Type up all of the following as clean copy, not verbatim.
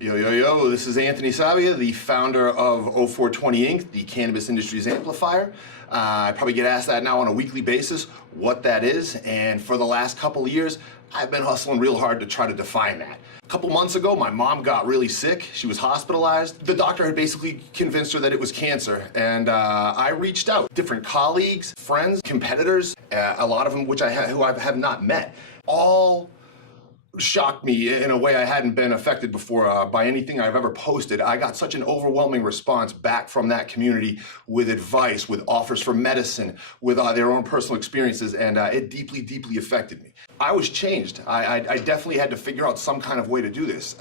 Yo, yo, yo, this is Anthony Sabia, the founder of 0420 Inc., the cannabis industry's amplifier. I probably get asked that now on a weekly basis, what that is, and for the last couple of years, I've been hustling real hard to try to define that. A couple months ago, my mom got really sick. She was hospitalized. The doctor had basically convinced her that it was cancer, and I reached out. Different colleagues, friends, competitors, a lot of them who I have not met, all shocked me in a way I hadn't been affected before by anything I've ever posted. I got such an overwhelming response back from that community with advice, with offers for medicine, with their own personal experiences, and it deeply, deeply affected me. I was changed. I definitely had to figure out some kind of way to do this,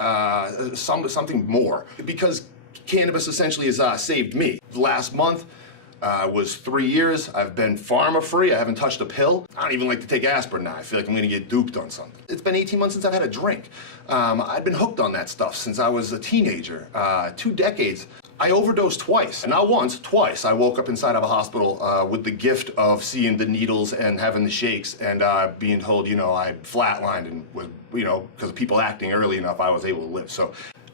something more, because cannabis essentially has saved me. Last month, was 3 years. I've been pharma-free. I haven't touched a pill. I don't even like to take aspirin now. I feel like I'm gonna get duped on something. It's been 18 months since I've had a drink. I've been hooked on that stuff since I was a teenager. 2 decades. I overdosed twice, and not once, twice. I woke up inside of a hospital with the gift of seeing the needles and having the shakes and being told, I flatlined and was, because of people acting early enough, I was able to live. So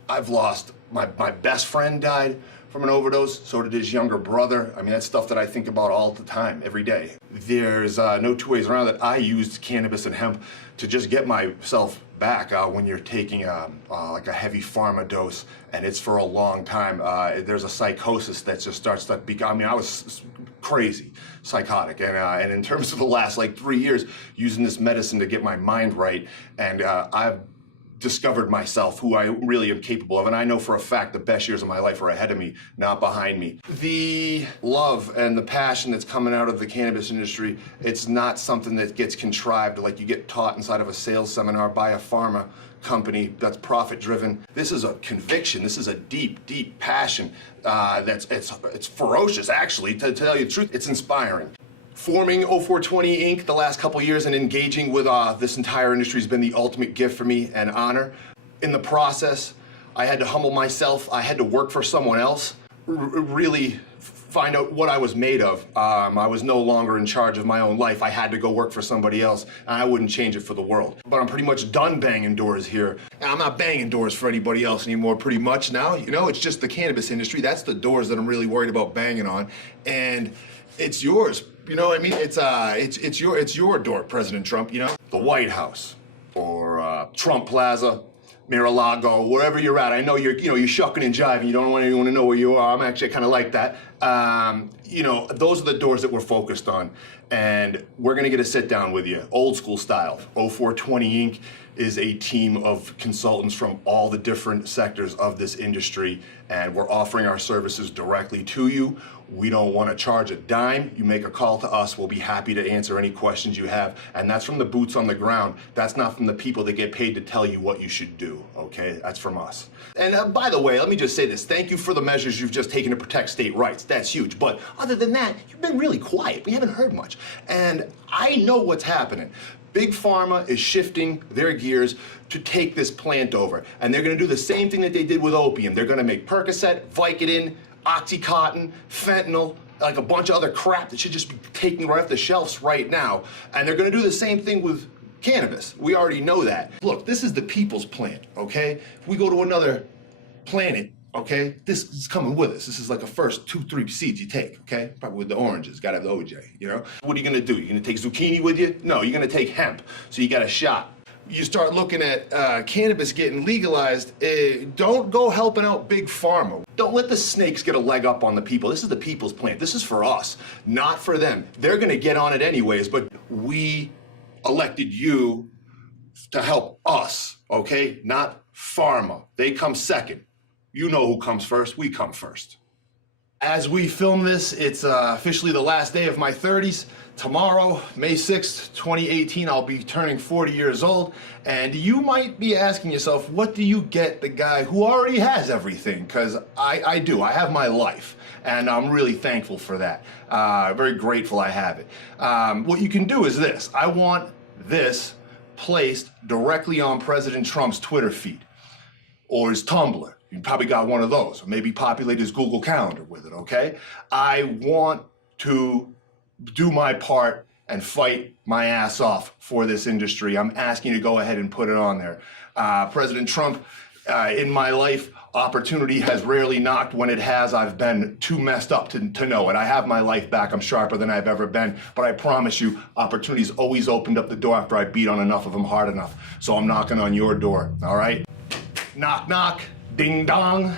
I've lost, my best friend died from an overdose, so did his younger brother. I mean, that's stuff that I think about all the time, every day. There's no two ways around it. I used cannabis and hemp to just get myself back when you're taking like a heavy pharma dose, and it's for a long time. There's a psychosis that just starts to become, I mean, I was crazy, psychotic, and in terms of the last 3 years, using this medicine to get my mind right, and I've discovered myself, who I really am capable of, and I know for a fact the best years of my life are ahead of me, not behind me. The love and the passion that's coming out of the cannabis industry, it's not something that gets contrived like you get taught inside of a sales seminar by a pharma company that's profit-driven. This is a conviction. This is a deep, deep passion it's ferocious, actually. To tell you the truth, it's inspiring. Forming 0420 Inc. the last couple years and engaging with this entire industry has been the ultimate gift for me and honor. In the process, I had to humble myself. I had to work for someone else, really find out what I was made of. I was no longer in charge of my own life. I had to go work for somebody else, and I wouldn't change it for the world. But I'm pretty much done banging doors here. And I'm not banging doors for anybody else anymore, pretty much now. It's just the cannabis industry. That's the doors that I'm really worried about banging on. And it's yours. I mean? It's your door, President Trump, The White House or Trump Plaza, Mar-a-Lago, wherever you're at. I know you're shucking and jiving. You don't want anyone to know where you are. I'm actually kind of like that. Those are the doors that we're focused on, and we're gonna get a sit down with you, old school style. 0420 Inc. is a team of consultants from all the different sectors of this industry, and we're offering our services directly to you. We don't want to charge a dime. You make a call to us. We'll be happy to answer any questions you have. And that's from the boots on the ground. That's not from the people that get paid to tell you what you should do, okay? That's from us. And by the way, let me just say this. Thank you for the measures you've just taken to protect state rights. That's huge. But other than that, you've been really quiet. We haven't heard much. And I know what's happening. Big Pharma is shifting their gears to take this plant over. And they're going to do the same thing that they did with opium. They're going to make Percocet, Vicodin, Oxycontin, fentanyl, like a bunch of other crap that should just be taken right off the shelves right now. And they're gonna do the same thing with cannabis. We already know that. Look, this is the people's plant, okay? If we go to another planet, okay, this is coming with us. This is like a first 2-3 seeds you take, okay? Probably with the oranges, gotta have the OJ, What are you gonna do? You gonna take zucchini with you? No, you're gonna take hemp. So you got a shot. You start looking at cannabis getting legalized, don't go helping out Big Pharma. Don't let the snakes get a leg up on the people. This is the people's plant. This is for us, not for them. They're gonna get on it anyways, but we elected you to help us, okay? Not Pharma. They come second. You know who comes first, we come first. As we film this, it's officially the last day of my 30s. Tomorrow, May 6th, 2018, I'll be turning 40 years old, and you might be asking yourself, what do you get the guy who already has everything? Because I do, I have my life, and I'm really thankful for that. Very grateful I have it. What you can do is this. I want this placed directly on President Trump's Twitter feed, or his Tumblr. You probably got one of those, or maybe populate his Google Calendar with it, okay? I want to do my part and fight my ass off for this industry. I'm asking you to go ahead and put it on there. President Trump In my life, opportunity has rarely knocked. When it has, I've been too messed up to know it. I have my life back. I'm sharper than I've ever been. But I promise you, opportunity's always opened up the door after I beat on enough of them hard enough. So I'm knocking on your door, all right? Knock, knock, ding dong.